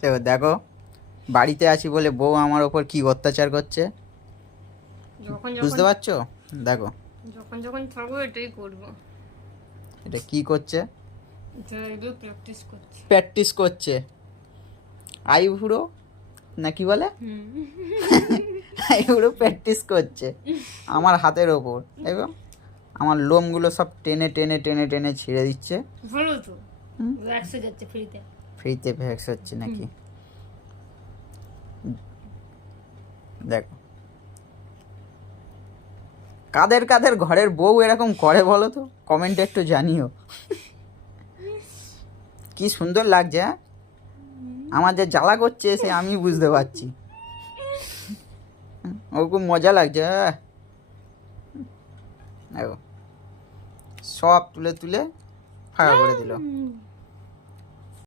দেখো দেখো, বাড়িতে আছি বলে বউ আমার ওপর কি অত্যাচার করছে, বুঝতে পারছো? দেখো যখন যখন থাকবো এটাই করবো। এটা কি করছে, এগুলো প্র্যাকটিস করছি। প্র্যাকটিস করছে আইবুড়ো না কি বলে, আইবুড়ো প্র্যাকটিস করছে আমার হাতের ওপর। দেখো আমার লোমগুলো সব টেনে টেনে টেনে টেনে ছিঁড়ে দিচ্ছে। ভালো তো, ভ্যাক্স হয়ে যাচ্ছে ফ্রিতে। ফ্রিতে ভ্যাক্স হচ্ছে নাকি? দেখো কাদের কাদের ঘরের বউ এরকম করে বলো তো, কমেন্টে একটু জানিও। কি সুন্দর লাগছে, হ্যাঁ? আমার যে জ্বালা করছে সে আমি বুঝতে পারছি। ওর খুব মজা লাগছে, হ্যাঁ। দেখো সব তুলে তুলে ফাঁকা করে দিল।